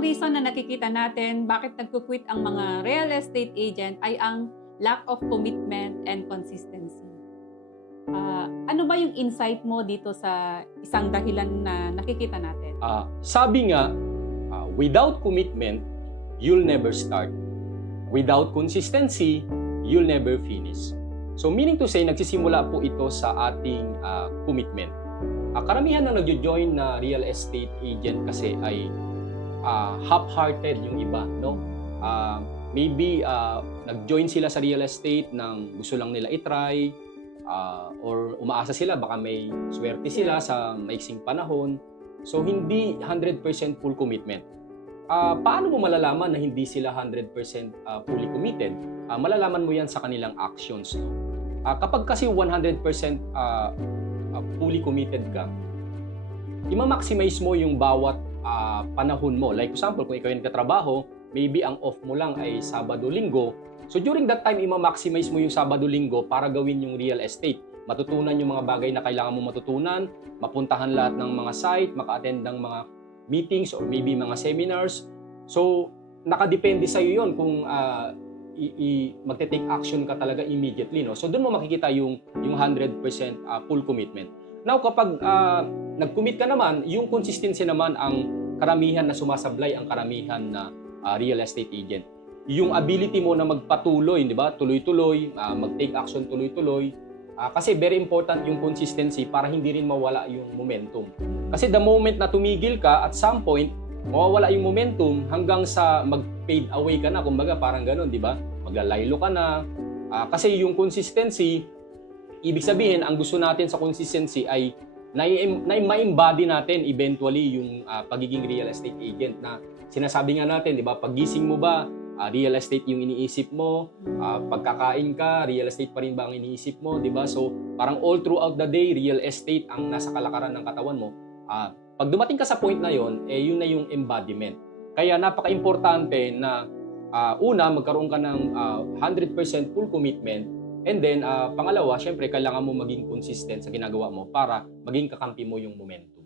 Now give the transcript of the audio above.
isang reason na nakikita natin bakit nagkukwit ang mga real estate agent ay ang lack of commitment and consistency. Ano ba yung insight mo dito sa isang dahilan na nakikita natin? Sabi nga, without commitment, you'll never start. Without consistency, you'll never finish. So meaning to say, nagsisimula po ito sa ating commitment. Karamihan na nagjo-join na real estate agent kasi ay half-hearted yung iba, no? Maybe nag-join sila sa real estate nang gusto lang nila i-try, or umaasa sila baka may swerte sila sa maiksing panahon. So hindi 100% full commitment. Paano mo malalaman na hindi sila 100% fully committed? Malalaman mo yan sa kanilang actions, no? Kapag kasi 100% fully committed ka, i-maximize mo yung bawat panahon mo. Like example, kung ikaw yung nagtatrabaho, maybe ang off mo lang ay Sabado-Linggo. So during that time, i-maximize mo yung Sabado-Linggo para gawin yung real estate. Matutunan yung mga bagay na kailangan mo matutunan, mapuntahan lahat ng mga site, maka-attend ng mga meetings or maybe mga seminars. So nakadepende sa iyo yun kung magte-take action ka talaga immediately, no? So doon mo makikita yung 100% full commitment. Now kapag nag-commit ka naman, yung consistency naman ang karamihan na sumasablay, ang karamihan na real estate agent. Yung ability mo na magpatuloy, di ba? Tuloy-tuloy, mag-take action tuloy-tuloy. Kasi very important yung consistency para hindi rin mawala yung momentum. Kasi the moment na tumigil ka, at some point, mawawala yung momentum hanggang sa mag-fade away ka na. Kumbaga parang ganun, di ba? Maglalaylo ka na. Kasi yung consistency, ibig sabihin, ang gusto natin sa consistency ay ma-embody natin eventually yung pagiging real estate agent na sinasabi nga natin, di ba? Paggising mo ba, real estate yung iniisip mo, pagkakain ka, real estate pa rin ba ang iniisip mo, di ba? So, parang all throughout the day, real estate ang nasa kalakaran ng katawan mo. Pag dumating ka sa point na yon, yun na yung embodiment. Kaya napaka-importante na una, magkaroon ka ng 100% full commitment, and then, pangalawa, syempre, kailangan mo maging consistent sa ginagawa mo para maging kakampi mo yung momentum.